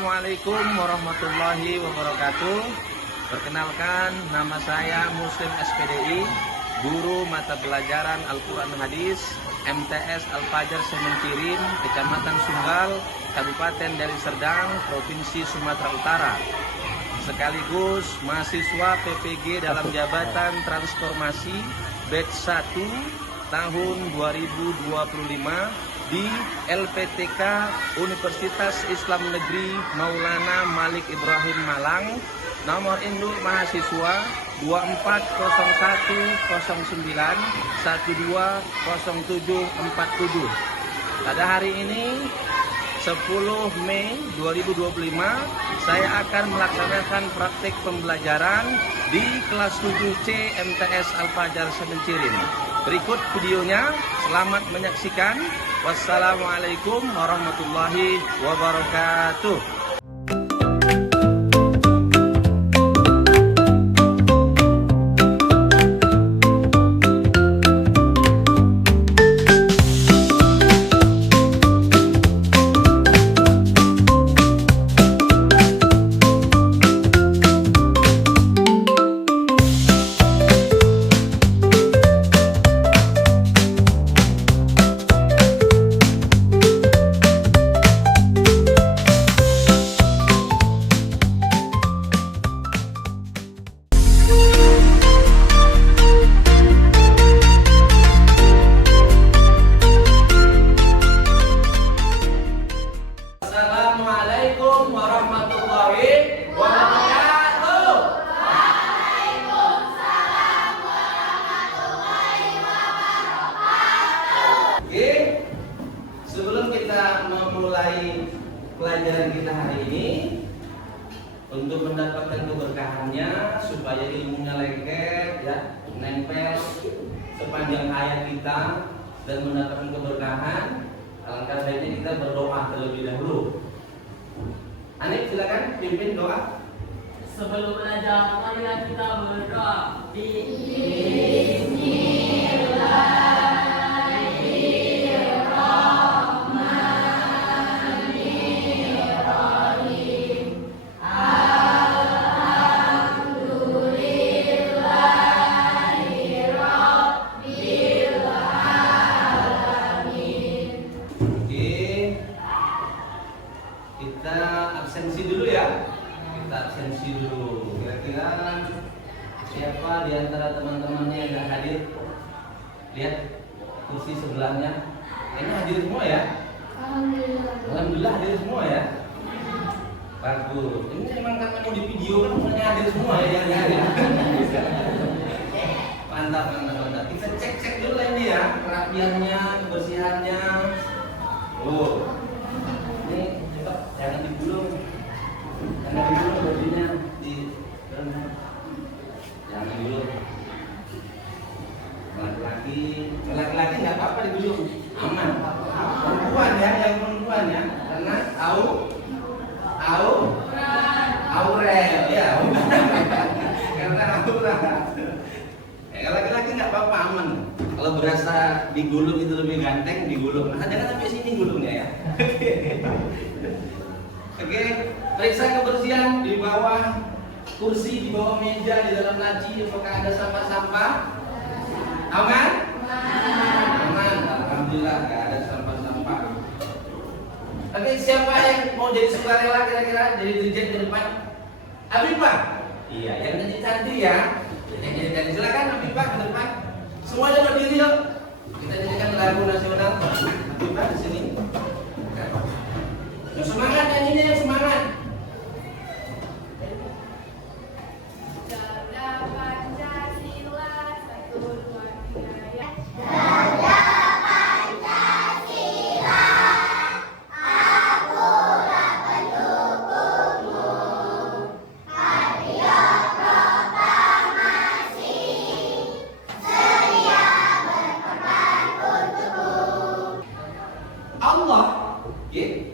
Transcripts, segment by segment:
Assalamualaikum warahmatullahi wabarakatuh. Perkenalkan, nama saya Muslim SPDI, guru mata pelajaran Al-Quran Hadis MTS Al-Fajar Semencirin, Kecamatan Sunggal, Kabupaten Deli Serdang, Provinsi Sumatera Utara. Sekaligus mahasiswa PPG dalam Jabatan Transformasi Batch 1 tahun 2025 di LPTK Universitas Islam Negeri Maulana Malik Ibrahim Malang, nomor induk mahasiswa 240191200747. Pada hari ini 10 Mei 2025 saya akan melaksanakan praktik pembelajaran di kelas 7C MTS Al-Fajar Semencirin. Berikut videonya, selamat menyaksikan. Wassalamualaikum warahmatullahi wabarakatuh. Assalamualaikum warahmatullahi wabarakatuh. Waalaikumsalam warahmatullahi wabarakatuh. Oke, sebelum kita memulai pelajaran kita hari ini, untuk mendapatkan keberkahannya supaya ilmunya lengket, ya, nempel sepanjang hayat kita dan mendapatkan keberkahan, alangkah baiknya kita berdoa terlebih dahulu. Anip, silakan pimpin doa. Sebelum belajar, marilah kita berdoa. Kita absensi dulu ya. Kita absensi dulu. Kira-kira siapa di antara teman-temannya yang nggak hadir? Lihat kursi sebelahnya. Ini hadir semua ya? Alhamdulillah hadir semua ya. Bagus. Ini memang karena mau di video kan semuanya hadir semua ya. Mantap, mantap, mantap. Kita cek dulu ini ya, kerapiannya, kebersihannya. Oh. Ini coba jangan digulung bajunya di jangan digulung. Laki-laki nggak apa-apa digulung, aman. Perempuan ya, yang perempuan ya, karena aurel ya, karena aurat. Kalau laki-laki nggak apa-apa, aman. Kalau berasa digulung itu lebih ganteng, digulung. Nah, jangan sampai sini gulungnya ya. Oke, periksa kebersihan di bawah kursi, di bawah meja, di dalam laci. Apakah ada sampah-sampah? Aman? Aman. Alhamdulillah nggak ada sampah-sampah. Oke, siapa yang mau jadi sukarela kira-kira jadi dirjen ke depan? Abifah? Iya, yang jadi cantik ya. Yang jadi cantik, silakan Abifah ke depan. Semuanya berdiri yuk. Kita nyanyikan lagu nasional. Abifah di sini. Semangat nyanyinya, yang semangat. Garda Pancasila 1, 2, 3 ya.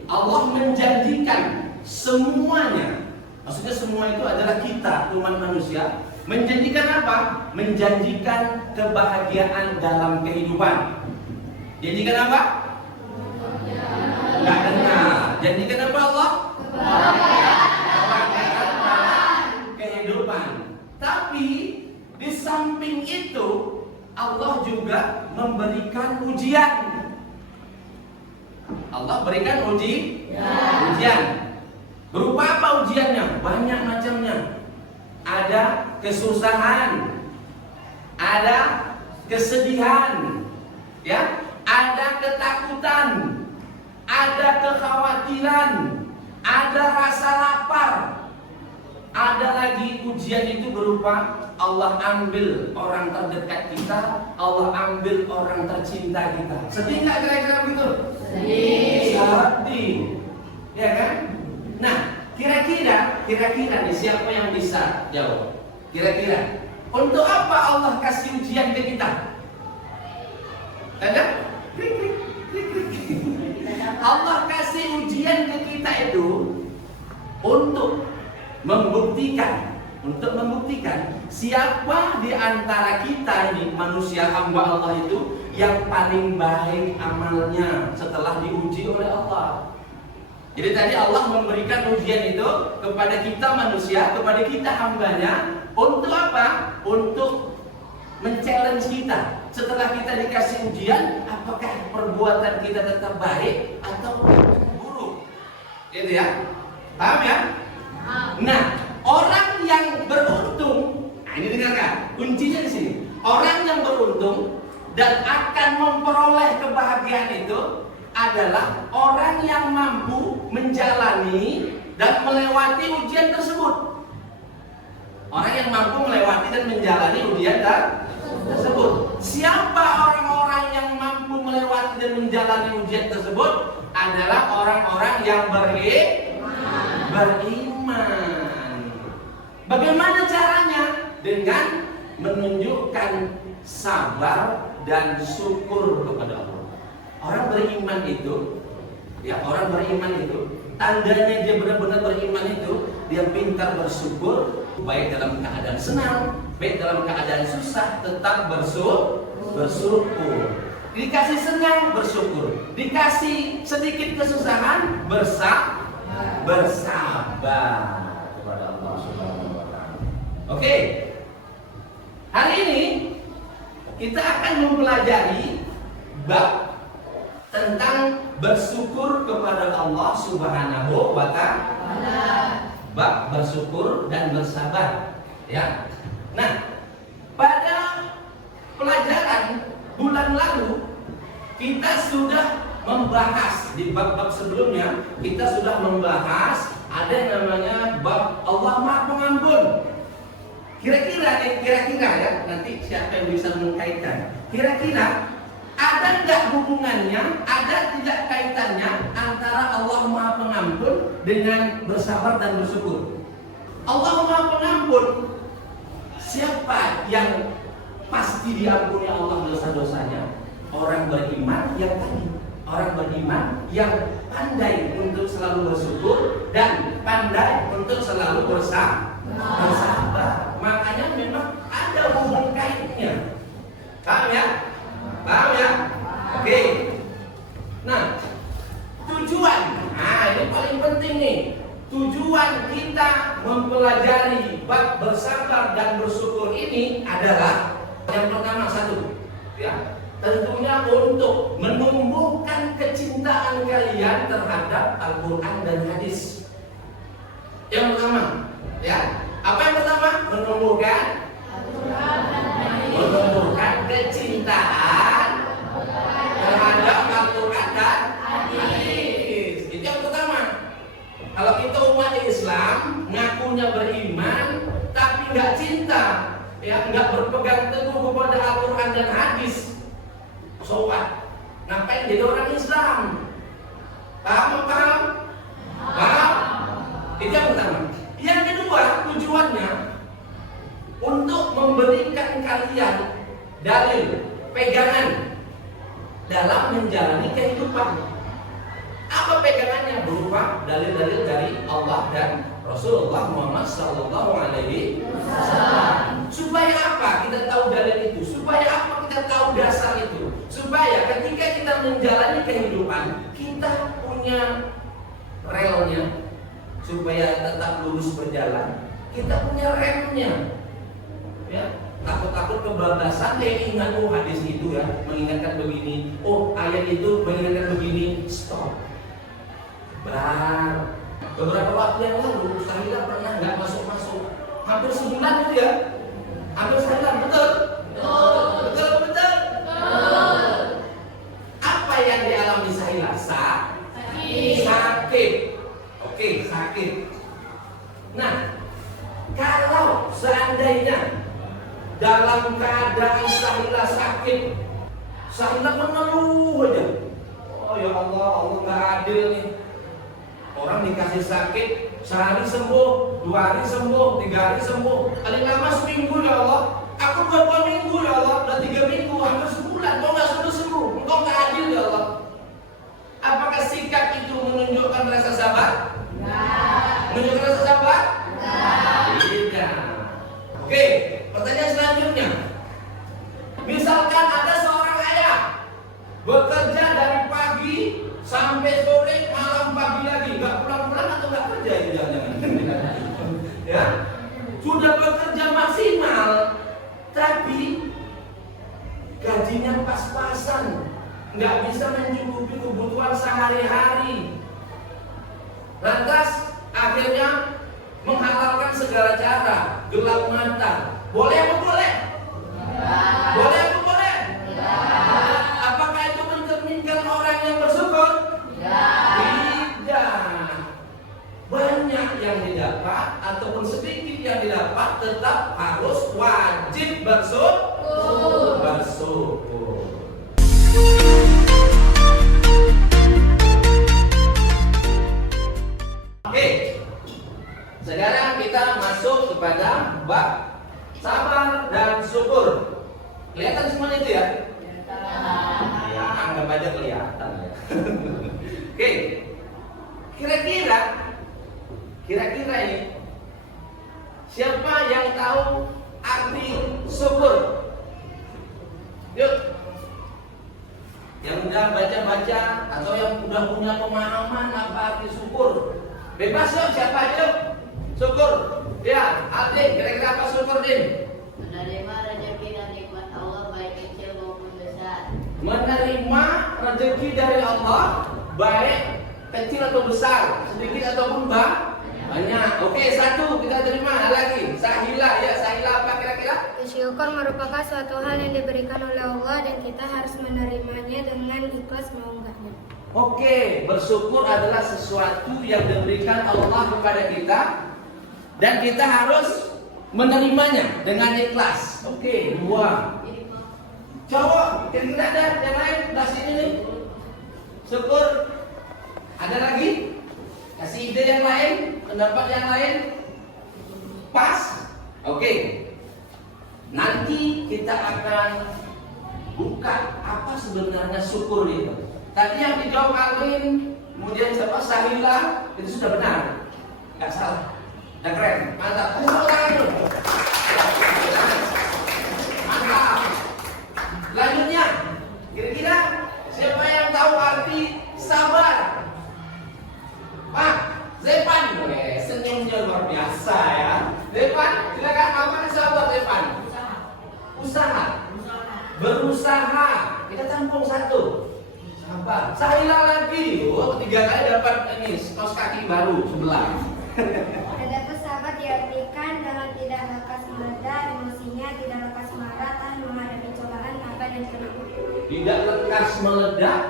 Allah menjanjikan semuanya. Maksudnya semua itu adalah kita, umat manusia. Menjanjikan apa? Menjanjikan kebahagiaan dalam kehidupan. Janjikan apa? Enggak dengar. Janjikan apa Allah? kebahagiaan dalam kehidupan. Tapi di samping itu Allah juga memberikan ujian. Allah berikan ujian. Berupa apa ujiannya? Banyak macamnya. Ada kesusahan, ada kesedihan, ya, ada ketakutan, ada kekhawatiran, ada rasa lapar. Ada lagi ujian itu berupa Allah ambil orang terdekat kita, Allah ambil orang tercinta kita. Sedih nggak kira-kira begitu? Sedih, ya kan? Nah, kira-kira nih siapa yang bisa jawab? Kira-kira untuk apa Allah kasih ujian ke kita? Ada? Allah kasih ujian ke kita itu untuk membuktikan siapa di antara kita ini manusia hamba Allah itu yang paling baik amalnya setelah diuji oleh Allah. Jadi tadi Allah memberikan ujian itu kepada kita manusia, kepada kita hambanya. Untuk apa? Untuk men-challenge kita. Setelah kita dikasih ujian, apakah perbuatan kita tetap baik atau buruk? Itu ya. Paham ya? Nah, orang yang beruntung, nah ini dengarkan, kuncinya di sini. Orang yang beruntung dan akan memperoleh kebahagiaan itu adalah orang yang mampu menjalani dan melewati ujian tersebut. Orang yang mampu melewati dan menjalani ujian tersebut. Siapa orang-orang yang mampu melewati dan menjalani ujian tersebut? Adalah orang-orang yang beriman. Bagaimana caranya? Dengan menunjukkan sabar dan syukur kepada Allah. Orang beriman itu, ya orang beriman itu, tandanya dia benar-benar beriman itu, dia pintar bersyukur, baik dalam keadaan senang, baik dalam keadaan susah, tetap bersyukur. Dikasih senang, bersyukur. Dikasih sedikit kesusahan, bersabar kepada Allah Subhanahu wa taala. Oke. Hari ini kita akan mempelajari bab tentang bersyukur kepada Allah Subhanahu wa taala. Bab bersyukur dan bersabar, ya. Nah, pada pelajaran bulan lalu kita sudah membahas di bab-bab sebelumnya, kita sudah membahas ada yang namanya bab Allah Maha Pengampun. Kira-kira ya, nanti siapa yang bisa mengkaitkan? Kira-kira ada nggak hubungannya, ada tidak kaitannya antara Allah Maha Pengampun dengan bersabar dan bersyukur? Allah Maha Pengampun, siapa yang pasti diampuni Allah dosa-dosanya? Orang beriman yang tadi, orang beriman yang pandai untuk selalu bersyukur dan pandai untuk selalu bersabar. Makanya memang ada hubungan kaitnya. Paham ya? Paham ya? Oke. Nah, tujuan, ini paling penting nih. Tujuan kita mempelajari bab bersabar dan bersyukur ini adalah yang pertama satu, ya, tentunya untuk menumbuhkan kecintaan kalian terhadap Al-Quran dan hadis. Yang pertama, ya, apa yang pertama? Menumbuhkan kecintaan terhadap Al-Quran dan hadis. Itu yang pertama. Kalau kita umat Islam ngakunya beriman tapi nggak cinta, ya nggak berpegang teguh kepada Al-Quran dan hadis, so what? Ngapain jadi orang Islam? Paham? Itu yang pertama. Yang kedua, tujuannya untuk memberikan kalian dalil, pegangan dalam menjalani kehidupan. Apa pegangannya? Berupa dalil-dalil dari Allah dan Rasulullah Muhammad Sallallahu Alaihi Wasallam. Supaya apa kita tahu dalil itu? Supaya apa kita tahu dasar itu? Supaya ketika kita menjalani kehidupan, kita punya relnya, supaya tetap lurus berjalan, kita punya remnya. Ya, takut-takut kebablasan, ingat hadis itu ya, mengingatkan begini, ayat itu mengingatkan begini, stop. Beberapa waktu yang lalu Sahila pernah nggak masuk, hampir sebulan itu ya, hampir sebulan, betul? Betul. Apa yang dialami Sahila? Sakit. Oke, sakit. Nah, kalau seandainya dalam keadaan Sahila sakit, Sahila mengeluh aja. Oh ya Allah nggak adil nih. Orang dikasih sakit, sehari sembuh, 2 hari sembuh, 3 hari sembuh, paling lama seminggu ya Allah. Aku 2 minggu ya Allah, udah 3 minggu, hampir sebulan, kok nggak sembuh? Engkau nggak adil ya Allah. Apakah sikap itu menunjukkan rasa sabar? Menunjukkan rasa sabar? Tidak. Oke, pertanyaan selanjutnya. Misalkan ada seorang ayah bekerja dari pagi sampai sore, malam pagi lagi, nggak pulang-pulang atau nggak kerja itu jangan-jangan. Ya, sudah bekerja maksimal, tapi gajinya pas-pasan, nggak bisa mencukupi kebutuhan sehari-hari. Lantas akhirnya menghalalkan segala cara, gelap mata. Boleh apa boleh? Boleh apa boleh? Apakah itu mencerminkan orang yang bersyukur? Tidak. Banyak yang didapat ataupun sedikit yang didapat, tetap harus wajib bersyukur. Oke, sekarang kita masuk kepada bab sabar dan syukur. Kelihatan semuanya itu ya? Ya, anggap aja kelihatan ya. Oke, kira-kira ini siapa yang tahu arti syukur? Yuk, yang udah baca-baca atau yang udah punya pemahaman apa arti syukur, bebas yuk, siapa aja yuk. Syukur, ya, Aldin, kira-kira apa syukur, Din? Menerima rezeki dan nikmat Allah baik kecil maupun besar. Menerima rezeki dari Allah baik kecil atau besar, sedikit ataupun banyak. Oke, 1 kita terima. Lagi, Sahila ya, Sahila apa kira-kira? Syukur merupakan suatu hal yang diberikan oleh Allah dan kita harus menerimanya dengan ikhlas mau enggaknya. Oke, bersyukur adalah sesuatu yang diberikan Allah kepada kita dan kita harus menerimanya dengan ikhlas. Oke, 2. Cowok, kira-kira ada yang lain? Belah sini nih. Syukur. Ada lagi? Kasih ide yang lain, pendapat yang lain. Pas? Oke. Nanti kita akan buka apa sebenarnya syukur itu. Tadi yang dijawab Alvin, kemudian siapa? Sahila, itu sudah benar. Enggak salah. Udah keren. Mantap. Mantap. Selanjutnya, kira-kira siapa yang tahu arti sabar? Pak, Zepan, senyumnya luar biasa ya. Zepan, silakan, apa yang sabar Zepan? Usaha. Berusaha. Kita campur 1. Sabar. Sahila lagi. Ketiga kali dapat ini kaos kaki baru sebelah. Adapun sabar diartikan dengan tidak lekas meledak, emosinya tidak lekas marah, tahan menghadapi cobaan apa dan cemas. Tidak lekas meledak,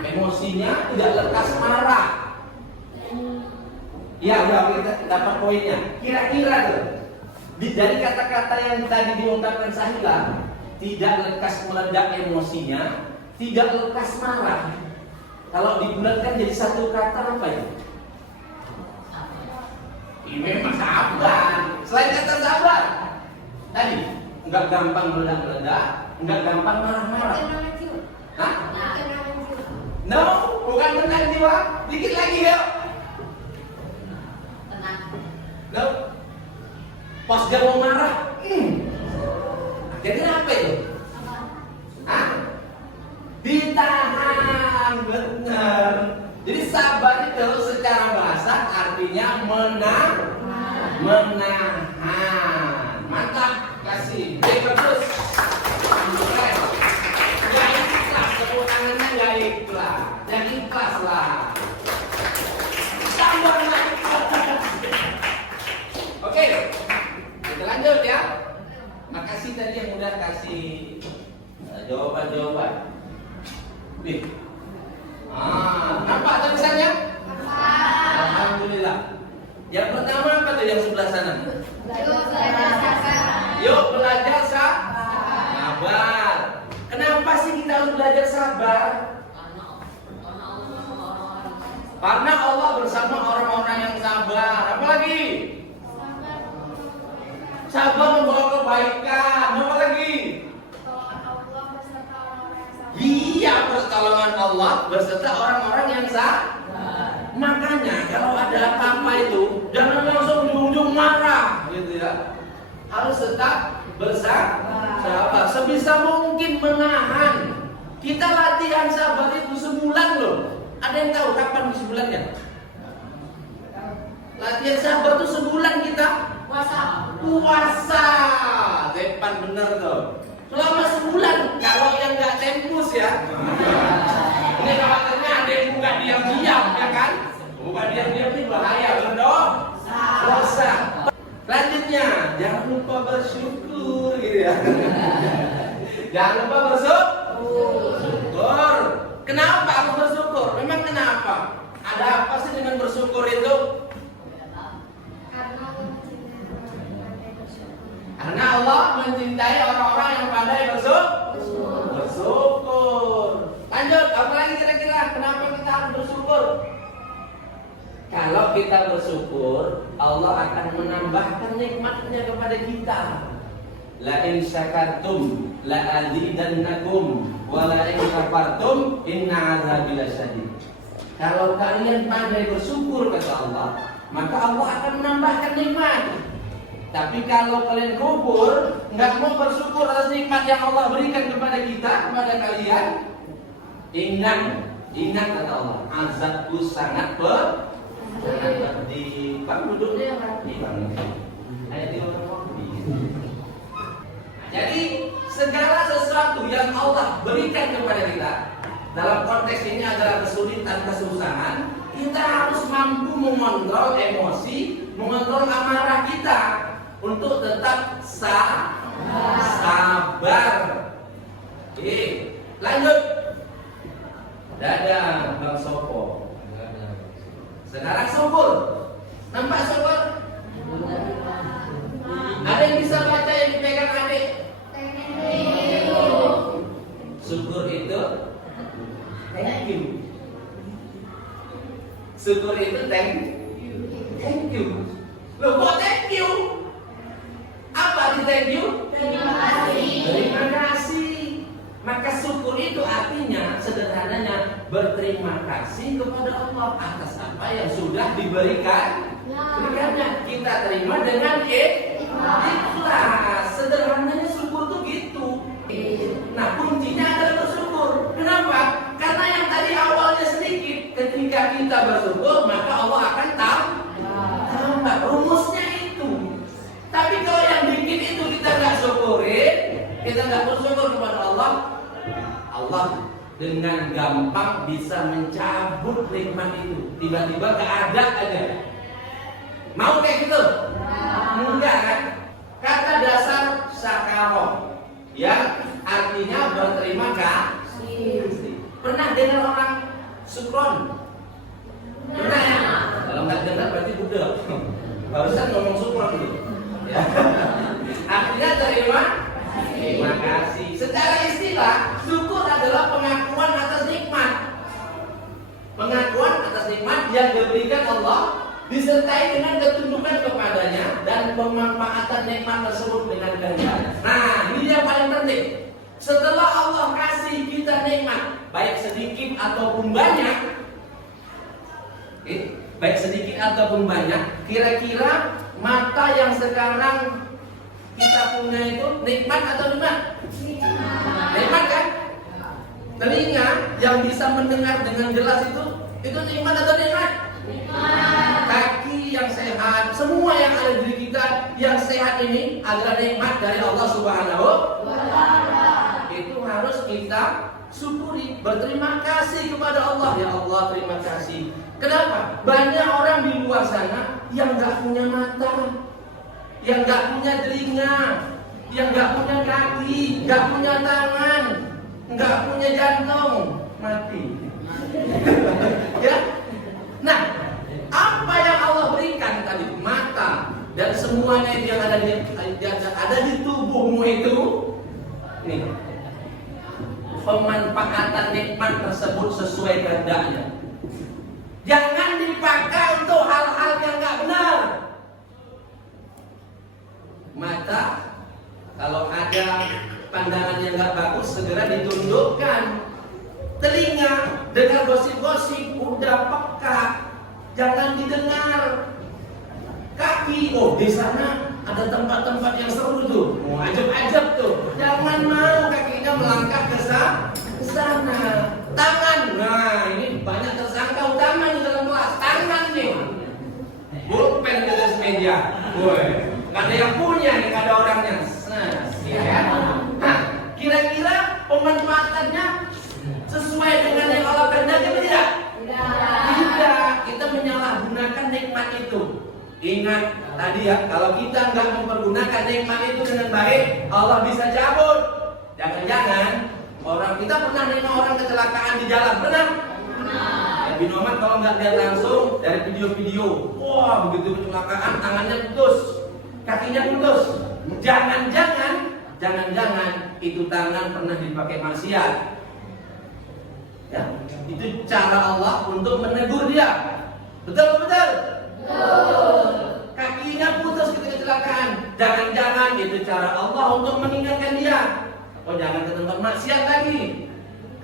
emosinya tidak lekas marah. Ya, kita dapat poinnya. Kira-kira tuh, dari kata-kata yang tadi diungkapkan Sahila, tidak lekas meledak emosinya, tidak lekas marah. Kalau dibulatkan jadi satu kata apa ya? Ini memang sabar. Selain kata sabar, tadi enggak gampang meledak-meledak, enggak gampang marah-marah. Hah? No, bukan tenang jiwa. Dikit lagi yuk. No. Pas dia mau marah, jadi apa itu? Hah? Ditahan, benar. Jadi sabar itu secara bahasa artinya menahan. Mantap, kasih. Bagus. Keren. Yang ikhlas, tepuk tangannya yang ikhlas. Yang ikhlas lah. Tambah lagi. Oke, kita lanjut ya. Makasih tadi yang udah kasih jawaban-jawaban. Nih. Nampak tulisannya? Alhamdulillah. Yang pertama apa tuh yang sebelah sana? Yuk belajar sabar. Kenapa sih kita harus belajar sabar? Karena Allah bersama orang-orang yang sabar. Apa lagi? Sabar membawa kebaikan. Apa lagi? Iya, pertolongan Allah beserta orang-orang yang sabar. Makanya kalau ada apa-apa itu jangan langsung ujung-ujung marah, gitu ya. Harus tetap bersabar, sebisa mungkin menahan. Kita latihan sabar itu sebulan loh. Ada yang tahu kapan sebulannya? Latihan sabar itu sebulan kita puasa. Depan bener tuh. Selama sebulan. Kalau yang nggak tempus ya. Ini kabarnya ada yang buka diam-diam ya kan? Buka diam-diam ini bahaya, dosa. Selanjutnya, jangan lupa bersyukur gitu ya. Jangan lupa bersyukur. Kenapa aku bersyukur? Memang kenapa? Ada apa sih dengan bersyukur itu? Karena Allah mencintai orang-orang yang pandai bersyukur. Lanjut, apa lagi kira-kira? Kenapa kita harus bersyukur? Kalau kita bersyukur, Allah akan menambahkan nikmatnya kepada kita. La in syakartum la azidannakum wa la in kafartum inna azabi lasyadid. Kalau kalian pandai bersyukur kata Allah, maka Allah akan menambahkan nikmat. Tapi kalau kalian kufur, nggak mau bersyukur atas nikmat yang Allah berikan kepada kita, kepada kalian, ingat kata Allah, azabku sangat pedih. Pak duduknya yang rapi banget. Ayat di luar waktu. Jadi segala sesuatu yang Allah berikan kepada kita, dalam konteks ini adalah kesulitan, kesusahan, kita harus mampu mengontrol emosi, mengontrol amarah kita untuk tetap sabar. Oke, lanjut. Dadah Bang Sopo. Sekarang syukur. Nampak syukur? Ada yang bisa baca yang dipegang adik? Syukur itu thank you. Syukur itu thank you. Loh kok thank you? Apa di thank you? Terima kasih. Maka syukur itu artinya sederhananya berterima kasih kepada Allah atas apa yang sudah diberikannya. Kita terima dengan ikhlas. Sederhananya syukur itu gitu. Nah kuncinya adalah bersyukur. Kenapa? Karena yang tadi awalnya sedikit, ketika kita bersyukur maka Allah akan tambah. Rumusnya itu. Tapi kalau yang dikit itu kita nggak syukurin, kita nggak bersyukur kepada Allah, Allah dengan gampang bisa mencabut nikmat itu. Tiba-tiba nggak ada aja. Mau kayak gitu? Enggak kan? Kata dasar sakaroh, ya artinya berterima kasih. Pernah dengar orang sukron? Pernah ya? Kalau nggak dengar berarti budak. Barusan ngomong sukron gitu. Ya. Artinya terima kasih. Secara istilah, syukur adalah pengakuan atas nikmat. Pengakuan atas nikmat yang diberikan Allah disertai dengan ketundukan kepadanya dan pemanfaatan nikmat tersebut dengan kehendak. Nah, ini yang paling penting. Setelah Allah kasih kita nikmat, baik sedikit ataupun banyak, baik sedikit ataupun banyak, kira-kira mata yang sekarang kita punya itu nikmat atau nikmat? Nikmat kan? Telinga yang bisa mendengar dengan jelas itu nikmat atau nikmat? Kaki yang sehat, semua yang ada di diri kita yang sehat ini adalah nikmat dari Allah Subhanahu wa Ta'ala. Itu harus kita syukuri, berterima kasih kepada Allah. Ya Allah, terima kasih. Kenapa? Banyak orang di luar sana yang nggak punya mata, yang nggak punya telinga, yang nggak punya kaki, nggak punya tangan, nggak punya jantung, mati. Ya. Nah, apa yang Allah berikan tadi, mata dan semuanya yang ada di tubuhmu itu, nih, pemanfaatan nikmat tersebut sesuai kehendaknya. Jangan dipakai untuk hal-hal yang nggak benar. Mata, kalau ada pandangan yang nggak bagus, segera ditundukkan. Telinga, dengar gosip-gosip, udah peka, jangan didengar. Kaki, oh di sana ada tempat-tempat yang seru tuh, mau ajab-ajab tuh, jangan mau kakinya melangkah ke sana. Tangan, nah ini banyak tersangka utama di dalam kelas, tangan nih, pulpen di atas meja, woi, nggak ada yang punya nih, nggak ada orangnya. Nah, kira-kira pemanfaatannya sesuai dengan yang Allah kehendaki atau tidak? Tidak, kita menyalahgunakan nikmat itu. Ingat tadi ya, kalau kita nggak mempergunakan nikmat itu dengan baik, Allah bisa cabut. Jangan-jangan kita pernah nengok orang kecelakaan di jalan, pernah? Ya, Bin Muhammad kalau nggak lihat langsung dari video-video, wah begitu kecelakaan, tangannya putus, kakinya putus. Jangan-jangan itu tangan pernah dipakai maksiat. Ya, itu cara Allah untuk menegur dia. Betul? Kakinya putus ketika kecelakaan. Jangan-jangan itu cara Allah untuk mengingatkan dia. Oh, jangan ke tempat maksiat lagi.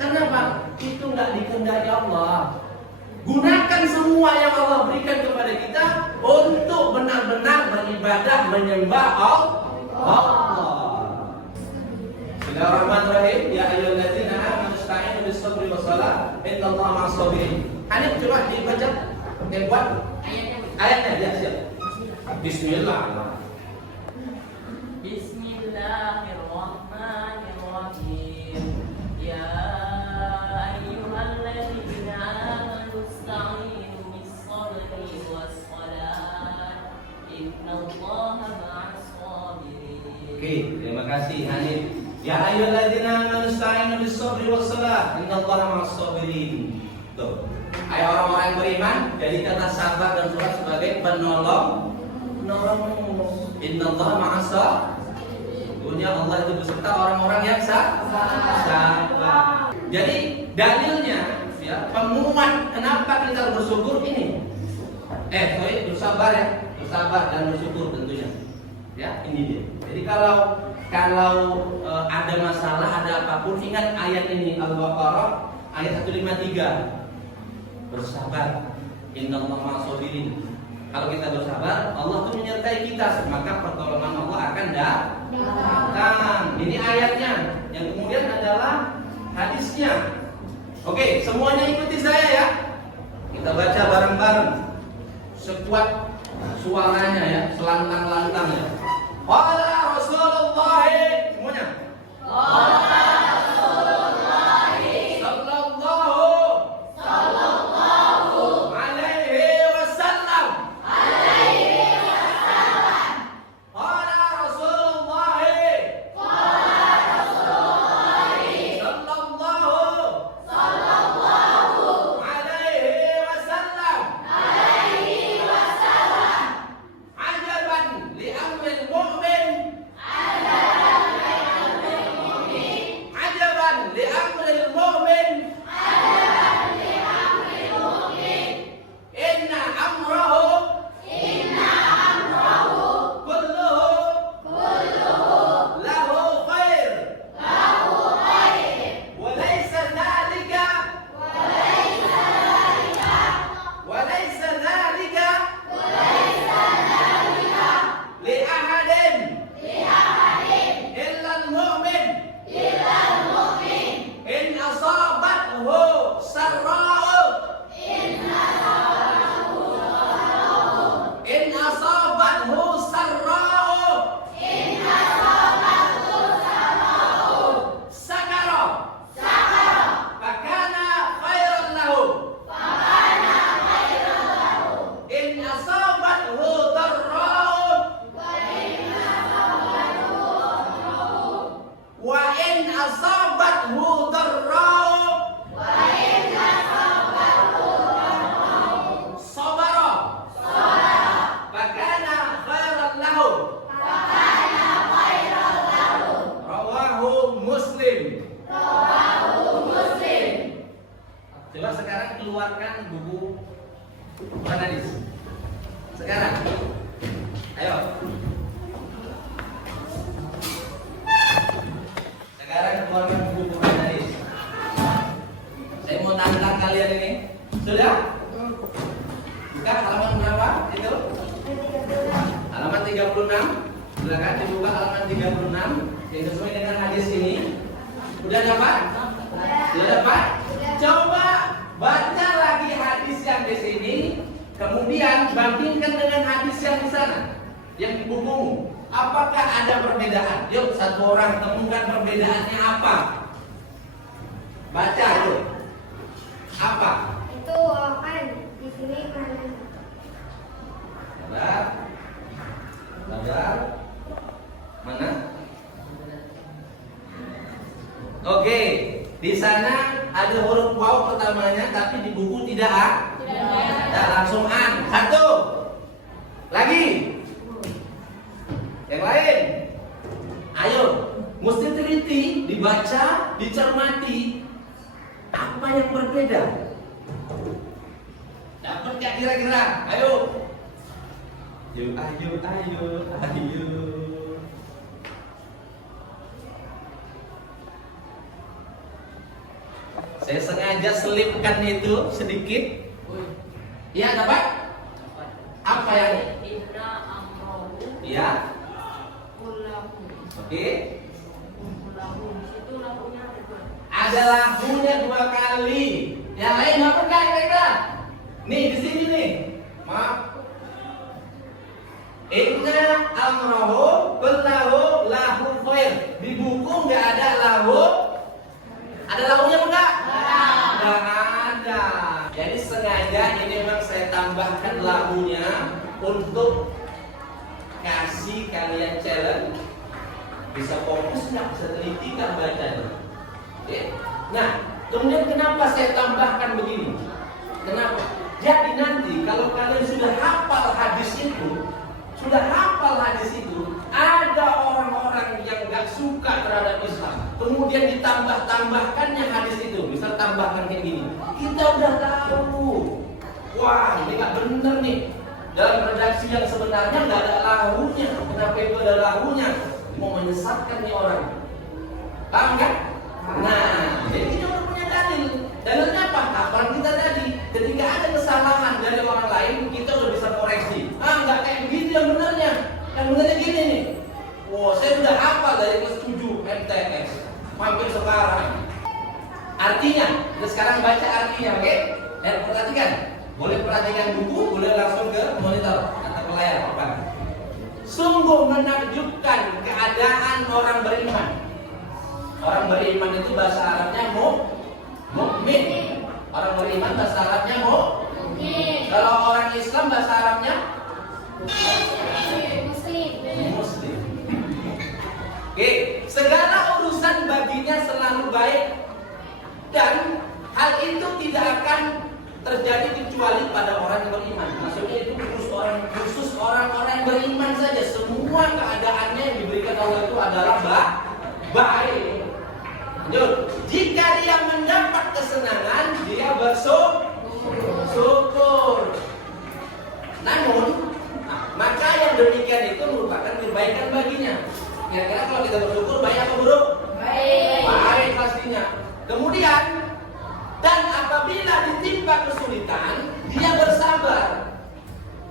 Kenapa? Itu nggak dikehendaki Allah. Gunakan semua yang Allah berikan kepada kita untuk benar-benar beribadah menyembah Allah. Bismillahirrahmanirrahim. Ya ayyuhalladzina amanu ista'inu bis-sabri was-salah. Innallaha ma'as-sabirin. Hanif coba dibaca. Yang buat ayatnya ya, siap. Bismillah. Bismillahirrahmanirrahim. Ya ayyuhalladzina amanu ista'inu bis-sabri was-salah. Innallaha ma'as-sabirin. Oke, terima kasih Hanif. Ya ayyuhalladzina amanu ista'inu bis-sabri was-salah. Innallaha ma'as-sabirin. Tuh. Ayo orang-orang yang beriman, jadikanlah sabar dan sholat sebagai penolong. Innallaha ma'as-sabirin. Dunia Allah itu beserta orang-orang yang sabar. Jadi dalilnya, ya, penguat kenapa kita bersyukur ini. Bersabar ya, bersabar dan bersyukur tentunya. Ya, ini dia. Jadi kalau ada masalah, ada apapun, ingat ayat ini, Al-Baqarah ayat 153. Bersabar. Innallaha ma'as-sabirin. Kalau kita bersabar, Allah tuh menyertai kita, maka pertolongan Allah akan datang. Ini ayatnya. Yang kemudian adalah hadisnya. Oke, semuanya ikuti saya ya. Kita baca bareng-bareng. Sekuat suaranya ya, selantang-lantang ya. Qala Rasulullah, semuanya. Li amrin Silakan dibuka halaman 36 yang sesuai dengan hadis ini. Udah dapat? Sudah dapat? Coba baca lagi hadis yang di sini, kemudian bandingkan dengan hadis yang di sana, yang di bukumu. Apakah ada perbedaan? Yuk, satu orang temukan perbedaannya apa? Baca yuk. Apa? Itu kan di sini mana? Sabar. Sabar. Mana? Oke, di sana ada huruf waw pertamanya, tapi di buku tidak ada. Langsung an. Satu. Lagi. Yang lain. Ayo, mesti teliti, dibaca, dicermati. Apa yang berbeda? Dapat nggak kira-kira? Ayo. Ayo. Saya sengaja selipkan itu sedikit. Iya, dapat? Apa yang? Inna amrohu Iya. kullahu. Oke. Kullahu. Itu lahunya ada dua. Ada lahunya 2 kali. Yang lain dapat nggak kira-kira? Nih di sini nih. Maaf. Inna amrohu kullahu lahu khair. Di buku nggak ada lahu. Ada lahunya enggak? Nggak ada. Jadi sengaja ini memang saya tambahkan lahunya untuk kasih kalian challenge. Bisa fokus nggak? Bisa teliti nggak bacanya? Oke. Nah, kemudian kenapa saya tambahkan begini? Kenapa? Jadi nanti kalau kalian sudah hafal hadis itu, ada orang-orang yang nggak suka terhadap Islam, kemudian ditambah-tambahkannya hadis itu, misal tambahkan kayak gini, kita udah tahu, wah ini nggak bener nih, dalam redaksi yang sebenarnya nggak ada lahunya, kenapa itu ada lahunya, mau menyesatkan nih orang, paham kan? Nah, jadi kita udah punya dalilnya apa? Hafalan kita tadi, ketika ada kesalahan dari orang lain, kita udah bisa koreksi. Nggak kayak begitu yang benarnya. Yang benarnya gini nih. Wow, saya udah hafal dari kelas 7 MTS. Mampir sekarang. Artinya, kita sekarang baca artinya, oke? Dan perhatikan. Boleh perhatikan buku, boleh langsung ke monitor atau ke layar depan. Sungguh menakjubkan keadaan orang beriman. Orang beriman itu bahasa Arabnya mukmin. Orang beriman bahasa Arabnya mukmin. Kalau orang Islam bahasa Arabnya Muslim. Oke, segala urusan baginya selalu baik dan hal itu tidak akan terjadi kecuali pada orang yang beriman. Maksudnya itu khusus orang-orang yang beriman saja. Semua keadaannya yang diberikan Allah itu adalah baik. Lanjut. Jika dia mendapat kesenangan, dia bersyukur. Namun, maka yang demikian itu merupakan kebaikan baginya. Kira-kira kalau kita bersyukur baik apa buruk? Baik pastinya. Kemudian, dan apabila ditimpa kesulitan, dia bersabar.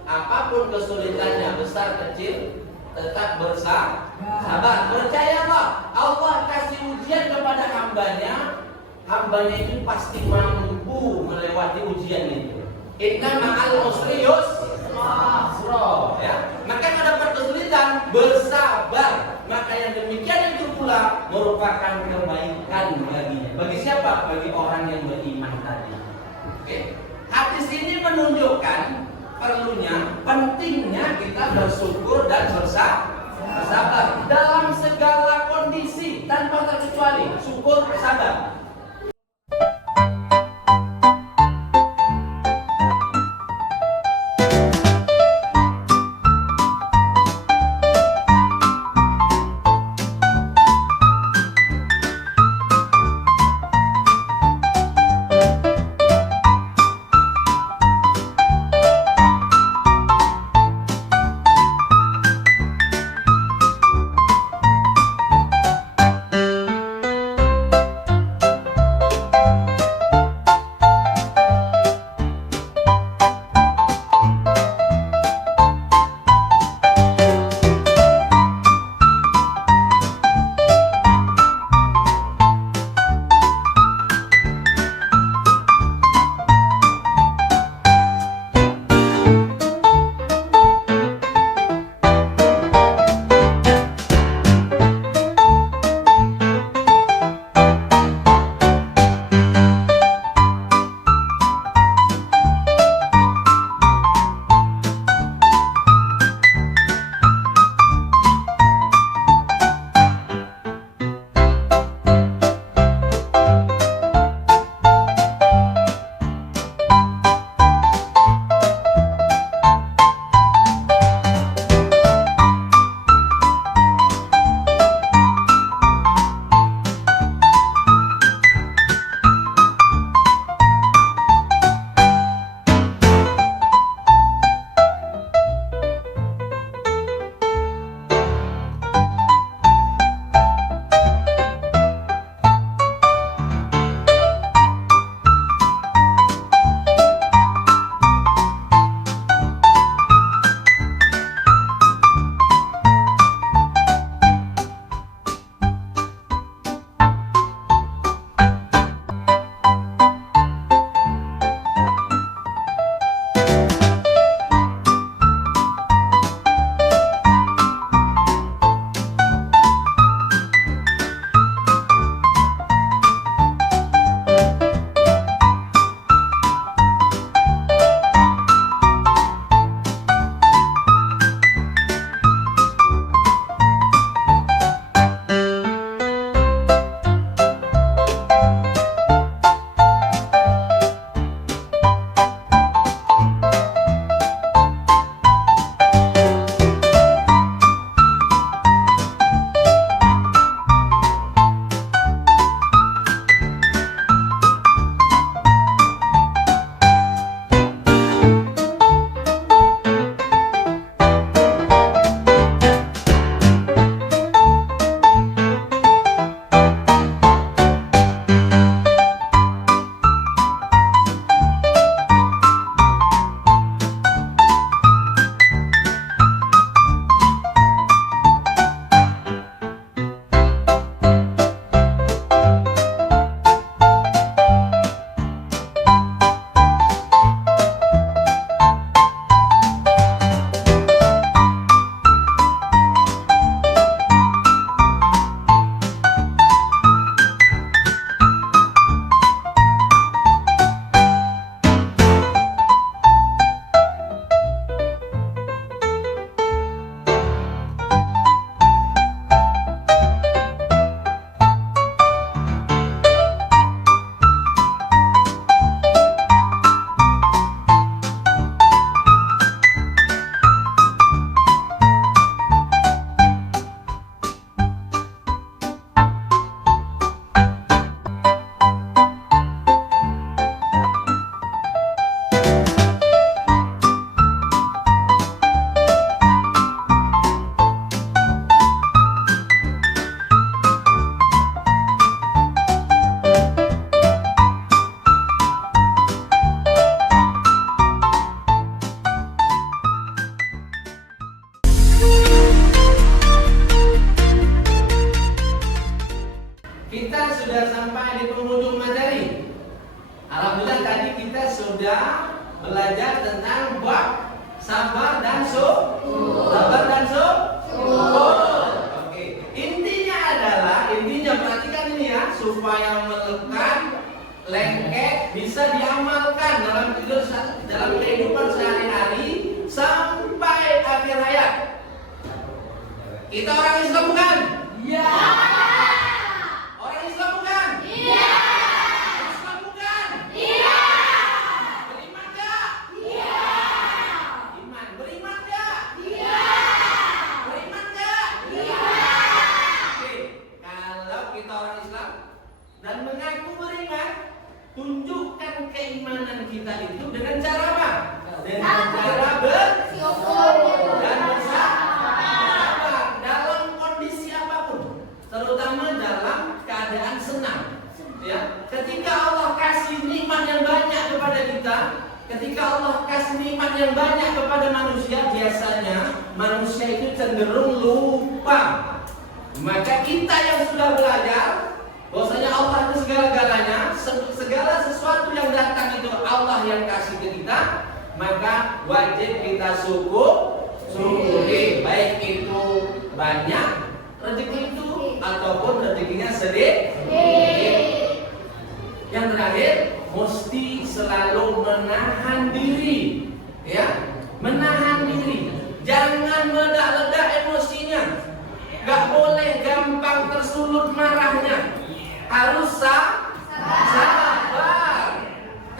Apapun kesulitannya, besar kecil, tetap bersabar. Percayalah, Allah kasih ujian kepada hambanya itu pasti mampu melewati ujian itu. Inna ma'al usri yusra, ya. Maka yang dapat kesulitan, bersabar. Maka yang demikian itu pula merupakan kebaikan baginya. Bagi siapa? Bagi orang yang beriman tadi. Oke. Hadis ini menunjukkan pentingnya kita bersyukur dan bersabar dalam segala kondisi tanpa terkecuali. Syukur, sabar. Kita orang Islam bukan? Iya. Orang Islam bukan? Iya. Islam bukan? Iya. Beriman gak? Iya. Iman. Beriman gak? Iya. Beriman gak? Iya. Oke, kalau kita orang Islam dan mengaku beriman, tunjukkan keimanan kita itu dengan cara apa? Dengan cara bersyukur dan bersabar dalam kondisi apapun, terutama dalam keadaan senang. Ya, ketika Allah kasih nikmat yang banyak kepada kita, ketika Allah kasih nikmat yang banyak kepada manusia, biasanya manusia itu cenderung lupa. Maka kita yang sudah belajar bahwasanya Allah itu segala-galanya, segala sesuatu yang datang itu Allah yang kasih ke kita, maka wajib kita syukuri, baik itu banyak rezeki itu ataupun rezekinya sedikit. Yang terakhir, mesti selalu menahan diri, ya, menahan diri, jangan meledak-ledak emosinya, gak boleh gampang tersulut marahnya, harus sabar.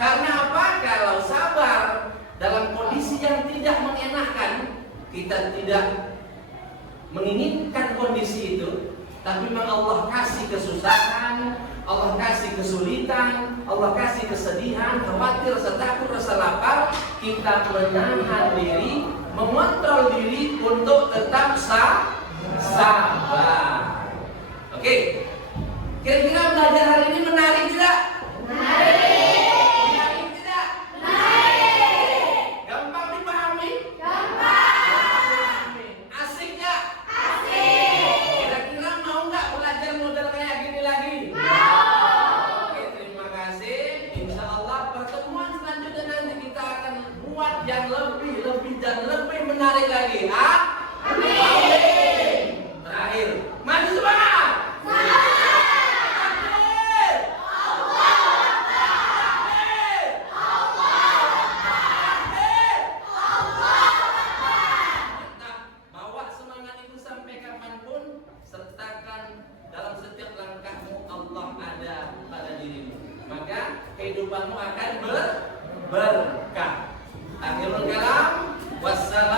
Karena apa? Kalau sabar dalam kondisi yang tidak mengenakan, kita tidak menginginkan kondisi itu, tapi memang Allah kasih kesusahan, Allah kasih kesulitan, Allah kasih kesedihan, khawatir, rasa takut, rasa lapar, kita menahan diri, mengontrol diri untuk tetap sabar. Oke, kira-kira belajar hari ini menarik tidak? Menarik tidak? Gampang dipahami? Asik nggak? Kira-kira mau nggak belajar model kayak gini lagi? Oke, terima kasih. Insya Allah pertemuan selanjutnya nanti kita akan buat yang lebih dan lebih menarik lagi. Amin. Terakhir, maju semangat. Bawa semangat itu sampai kapanpun, sertakan dalam setiap langkahmu Allah ada pada dirimu, maka kehidupanmu akan berkah. Akhirul kalam, wassalam.